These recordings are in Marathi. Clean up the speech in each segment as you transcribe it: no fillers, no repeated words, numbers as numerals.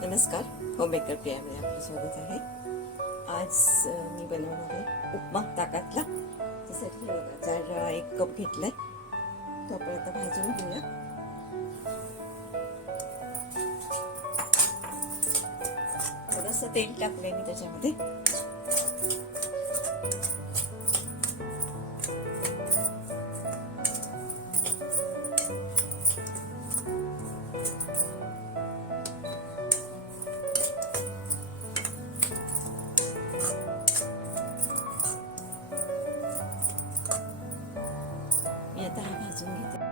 नमस्कार, होम मेकर प्रियामध्ये आपलं स्वागत आहे. आज मी बनवणार आहे उपमा ताकातला. त्यासाठी बघा जाड रवा 1 कप घेतलाय. तो आपण आता भाजून घेऊया. थोडंसं तेल टाकलंय मी त्याच्यामध्ये. मी आता हा भाजून घेते.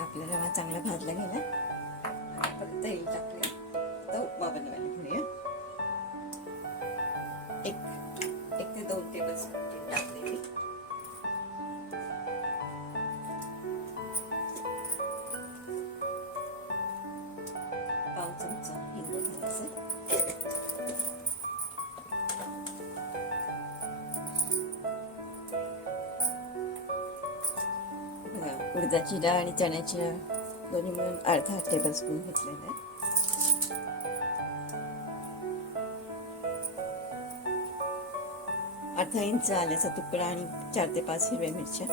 आपला रवा चांगला भाजला गेला. परत तेल टाकूया. आता उपमा बनवायला घेऊया. एक ते 2 टेबलस्पून तेल टाकले मी. पाव चमचा हिंग घालायचं. उडदाची डाळ आणि चण्याची डाळ दोन्ही मिळून अर्धा टेबलस्पून घेतलेला आहे. अर्धा इंच आल्याचा तुकडा आणि 4 ते 5 हिरव्या मिरच्या.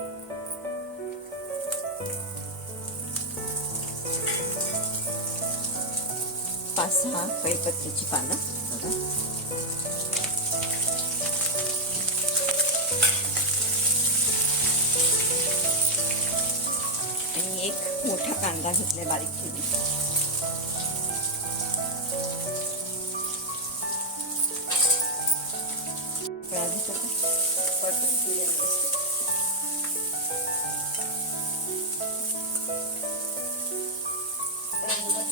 पाच 6 कढीपत्त्याची पानं. आणि एक मोठा कांदा घेतलाय बारीक चिरून.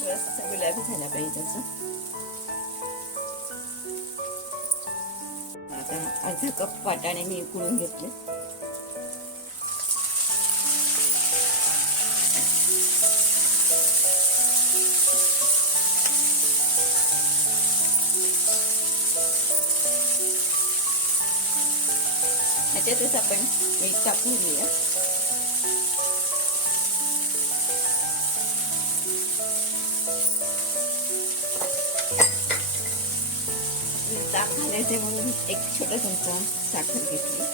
थोडासा गुलाबी झाला पाहिजे त्याचा. आता अर्धा कप वाटाणे मी उकळून घेतले. त्याच्यातच आपण मीठ टाकून घेऊया. ताक घालायचे म्हणून एक छोटा चमचा साखर घेतली.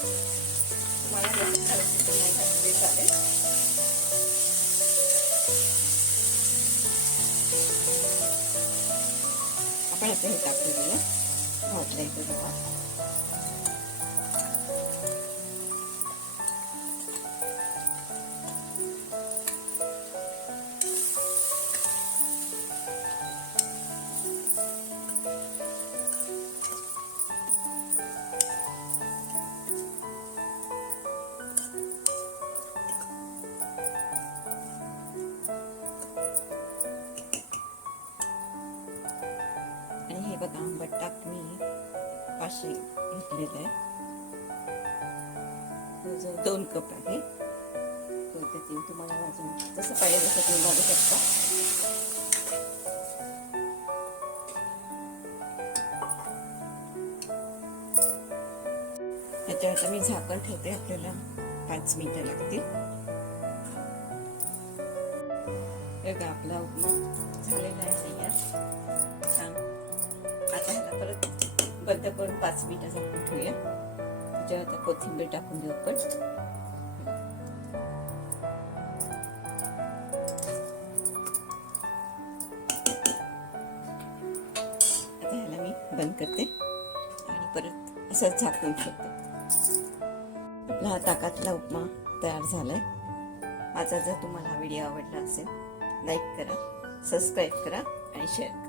तुम्हाला जास्त घालायचं तर नाही घातले चालेल. आपण आता हे टाकून घेऊया. भाजला इथे रवा. आणि हे बघा आंबट ताक मी 500 घेतलेलं आहे. जो 2 कप आहे. पद्धतीने तुम्हाला वाजून जसं पाहिजे तसं तुम्ही वाजू शकता. याच्यावर मी झाकण ठेवते. आपल्याला 5 मिनिटं लागतील. बघा आपला उपमा झालेला आहे तयार. छान. आता ह्याला परत बंद करून 5 मिनिटं झाकून ठेवूया. त्याच्यावर आता कोथिंबीर टाकून देऊ आपण. आता ह्याला मी बंद करते आणि परत असंच झाकून ठेवते. आपला हा ताकातला उपमा तयार झालाय. माझा जर तुम्हाला हा व्हिडिओ आवडला असेल लाईक करा, सबस्क्राईब करा आणि शेअर करा.